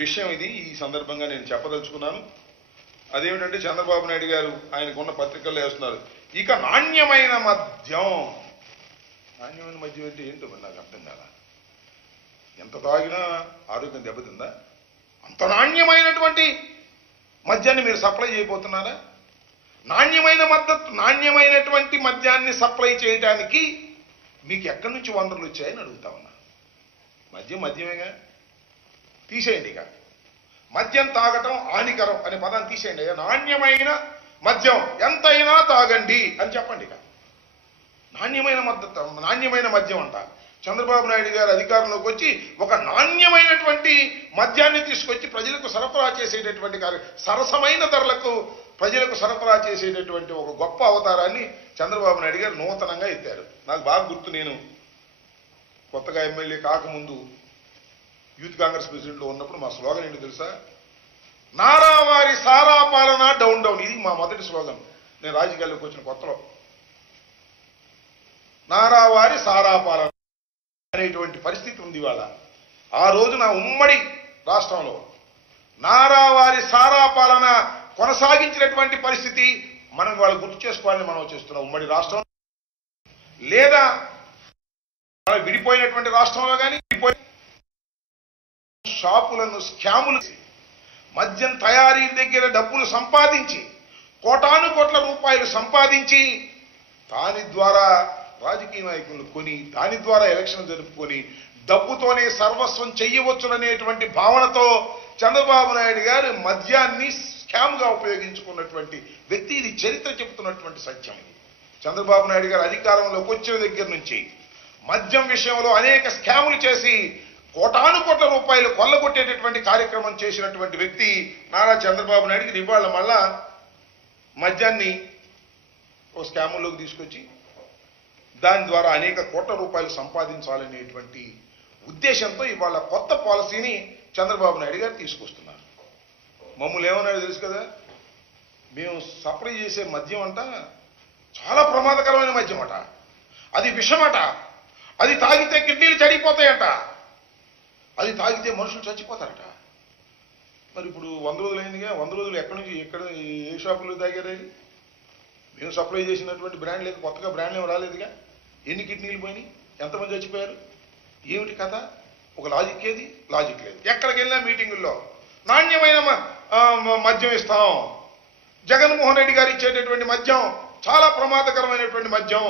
విషయం ఇది ఈ సందర్భంగా నేను చెప్పదలుచుకున్నాను. అదేమిటంటే చంద్రబాబు నాయుడు గారు ఆయనకున్న పత్రికల్లో వేస్తున్నారు, ఇక నాణ్యమైన మద్యం. నాణ్యమైన మద్యం అంటే ఏంటో మరి నాకు అర్థం కాదా. ఎంత తాగినా ఆరోగ్యం దెబ్బతిందా? అంత నాణ్యమైనటువంటి మద్యాన్ని మీరు సప్లై చేయబోతున్నారా? నాణ్యమైనటువంటి మద్యాన్ని సప్లై చేయడానికి మీకు ఎక్కడి నుంచి వనరులు వచ్చాయని అడుగుతా ఉన్నా. మద్యమేగా, తీసేయండి. ఇక మద్యం తాగటం హానికరం అనే పదాన్ని తీసేయండి. నాణ్యమైన మద్యం ఎంతైనా తాగండి అని చెప్పండి. ఇక నాణ్యమైన మద్యం అంట. చంద్రబాబు నాయుడు గారు అధికారంలోకి వచ్చి ఒక నాణ్యమైనటువంటి మద్యాన్ని తీసుకొచ్చి ప్రజలకు సరఫరా చేసేటటువంటి సరసమైన ధరలకు ప్రజలకు సరఫరా చేసేటటువంటి ఒక గొప్ప అవతారాన్ని చంద్రబాబు నాయుడు గారు నూతనంగా ఎత్తారు. నాకు బాగా గుర్తు, నేను కొత్తగా ఎమ్మెల్యే కాకముందు యూత్ కాంగ్రెస్ ప్రెసిడెంట్లో ఉన్నప్పుడు మా స్లోగన్ ఏంటి తెలుసా? నారావారి సారా పాలన డౌన్ డౌన్. ఇది మా మొదటి స్లోగన్ నేను రాజకీయాల్లోకి వచ్చిన కొత్తలో. నారావారి సారా పాలన అనేటువంటి పరిస్థితి ఉంది ఇవాళ. ఆ రోజున ఉమ్మడి రాష్ట్రంలో నారావారి సారా పాలన కొనసాగించినటువంటి పరిస్థితి మనం వాళ్ళు గుర్తు చేసుకోవాలని మనం చేస్తున్నాం. ఉమ్మడి రాష్ట్రం లేదా విడిపోయినటువంటి రాష్ట్రంలో కానీ షాపులను స్కాములు, మద్యం తయారీ దగ్గర డబ్బులు సంపాదించి కోటాను కోట్ల రూపాయలు సంపాదించి దాని ద్వారా రాజకీయ నాయకులు కొని దాని ద్వారా ఎలక్షన్ జరుపుకొని డబ్బుతోనే సర్వస్వం చెయ్యవచ్చుననేటువంటి భావనతో చంద్రబాబు నాయుడు గారు మద్యాన్ని స్కామ్గా ఉపయోగించుకున్నటువంటి వ్యక్తి. ఇది చరిత్ర చెబుతున్నటువంటి సత్యం. చంద్రబాబు నాయుడు గారు అధికారంలోకి వచ్చిన దగ్గర నుంచి మద్యం విషయంలో అనేక స్కాములు చేసి కోటాను కోట్ల రూపాయలు కొల్లగొట్టేటటువంటి కార్యక్రమం చేసినటువంటి వ్యక్తి నారా చంద్రబాబు నాయుడుకి ఇవాళ మళ్ళా మద్యాన్ని ఓ స్కాముల్లోకి తీసుకొచ్చి దాని ద్వారా అనేక కోట్ల రూపాయలు సంపాదించాలనేటువంటి ఉద్దేశంతో ఇవాళ కొత్త పాలసీని చంద్రబాబు నాయుడు గారు తీసుకొస్తున్నారు. మమ్మల్ని ఏమన్నాడు తెలుసు కదా, మేము సప్లై చేసే మద్యం అంట చాలా ప్రమాదకరమైన మద్యం అట, అది విషమట, అది తాగితే కిడ్నీలు చెడిపోతాయట, అది తాగితే మనుషులు చచ్చిపోతారట. మరి ఇప్పుడు 100 రోజులు అయిందిగా, 100 రోజులు ఎక్కడి నుంచి ఏ షాపులో తాగారు? మేము సప్లై చేసినటువంటి బ్రాండ్ లేదు, కొత్తగా బ్రాండ్ ఏమి రాలేదుగా. ఎన్ని కిడ్నీలు పోయినాయి, ఎంతమంది చచ్చిపోయారు, ఏమిటి కథ? ఒక లాజిక్ ఏది? లాజిక్ లేదు. ఎక్కడికి వెళ్ళినా మీటింగుల్లో నాణ్యమైన మద్యం ఇస్తాం, జగన్మోహన్ రెడ్డి గారు ఇచ్చేటటువంటి మద్యం చాలా ప్రమాదకరమైనటువంటి మద్యం,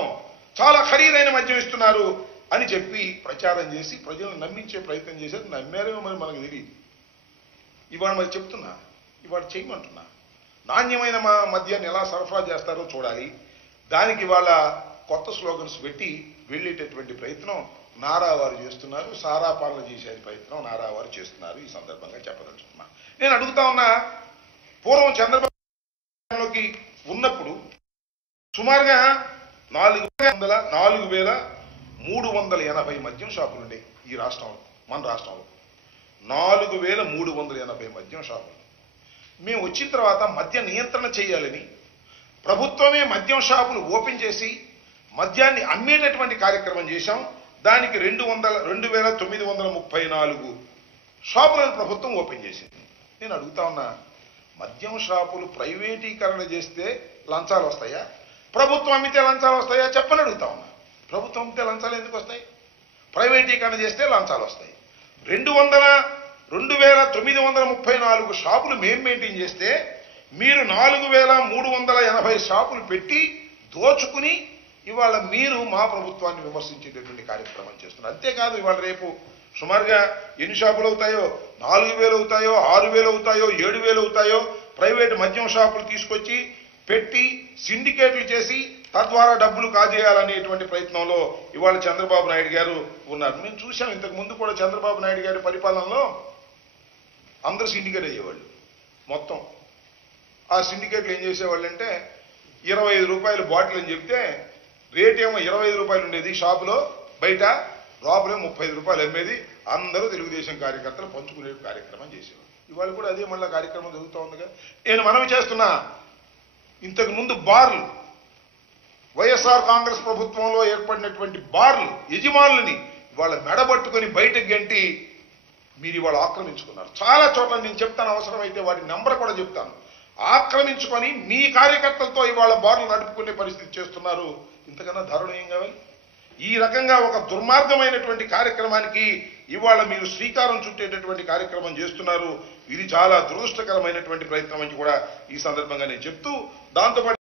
చాలా ఖరీదైన మద్యం ఇస్తున్నారు అని చెప్పి ప్రచారం చేసి ప్రజలను నమ్మించే ప్రయత్నం చేసేది. నమ్మారేమో మరి మనకు తెలియదు. ఇవాళ మరి చెప్తున్నా, ఇవాళ చేయమంటున్నా, నాణ్యమైన మద్యాన్ని ఎలా సరఫరా చేస్తారో చూడాలి. దానికి వాళ్ళ కొత్త స్లోగన్స్ పెట్టి వెళ్ళేటటువంటి ప్రయత్నం నారావారు చేస్తున్నారు. సారా పాలన చేసే ప్రయత్నం నారావారు చేస్తున్నారు. ఈ సందర్భంగా చెప్పదలుచుకున్నా. నేను అడుగుతా ఉన్నా, పూర్వం చంద్రబాబులోకి ఉన్నప్పుడు సుమారుగా 4,380 మద్యం షాపులు ఉండే ఈ రాష్ట్రంలో, మన రాష్ట్రంలో 4,380 మద్యం షాపులు. మేము వచ్చిన తర్వాత మద్య నియంత్రణ చేయాలని ప్రభుత్వమే మద్యం షాపులు ఓపెన్ చేసి మద్యాన్ని అమ్మేటటువంటి కార్యక్రమం చేశాం. దానికి 2,934 షాపులను ప్రభుత్వం ఓపెన్ చేసింది. నేను అడుగుతా ఉన్నా, మద్యం షాపులు ప్రైవేటీకరణ చేస్తే లంచాలు వస్తాయా? ప్రభుత్వం అమ్మితే లంచాలు వస్తాయా? చెప్పని అడుగుతా ఉన్నా. ప్రభుత్వం అమ్మితే లంచాలు ఎందుకు వస్తాయి? ప్రైవేటీకరణ చేస్తే లంచాలు వస్తాయి. 2,934 షాపులు మేము మెయింటైన్ చేస్తే మీరు 4,380 షాపులు పెట్టి దోచుకుని ఇవాళ మీరు మా ప్రభుత్వాన్ని విమర్శించేటటువంటి కార్యక్రమం చేస్తున్నారు. అంతేకాదు, ఇవాళ రేపు సుమారుగా ఎన్ని షాపులు అవుతాయో, 4,000 అవుతాయో, 6,000 అవుతాయో, 7,000 అవుతాయో ప్రైవేటు మద్యం షాపులు తీసుకొచ్చి పెట్టి సిండికేట్లు చేసి తద్వారా డబ్బులు కాజేయాలనేటువంటి ప్రయత్నంలో ఇవాళ చంద్రబాబు నాయుడు గారు ఉన్నారు. మేము చూసాం ఇంతకు ముందు కూడా చంద్రబాబు నాయుడు గారి పరిపాలనలో అందరూ సిండికేట్ అయ్యేవాళ్ళు. మొత్తం ఆ సిండికేట్లు ఏం చేసేవాళ్ళు అంటే 25 రూపాయలు బాటిల్ అని చెప్తే రేట్ ఏమో 25 రూపాయలు ఉండేది షాపులో, బయట లోపలే 35 రూపాయలు అమ్మేది. అందరూ తెలుగుదేశం కార్యకర్తలు పంచుకునే కార్యక్రమం చేసేవారు. ఇవాళ కూడా అదే మళ్ళీ కార్యక్రమం జరుగుతూ ఉందిగా. నేను మనవి చేస్తున్నా, ఇంతకు ముందు బార్లు, వైఎస్ఆర్ కాంగ్రెస్ ప్రభుత్వంలో ఏర్పడినటువంటి బార్లు యజమానులని వాళ్ళ మెడబట్టుకొని బయటకు గంటి మీరు ఇవాళ ఆక్రమించుకున్నారు. చాలా చోట్ల నేను చెప్తాను, అవసరమైతే వాటి నంబర్ కూడా చెప్తాను. ఆక్రమించుకొని మీ కార్యకర్తలతో ఇవాళ బార్లు నడుపుకునే పరిస్థితి చేస్తున్నారు. ఇంతకన్నా దారుణం ఏం కావాలి? ఈ రకంగా ఒక దుర్మార్గమైనటువంటి కార్యక్రమానికి ఇవాళ మీరు శ్రీకారం చుట్టేటటువంటి కార్యక్రమం చేస్తున్నారు. ఇది చాలా దురదృష్టకరమైనటువంటి ప్రయత్నం అని కూడా ఈ సందర్భంగా నేను చెప్తూ, దాంతోపాటు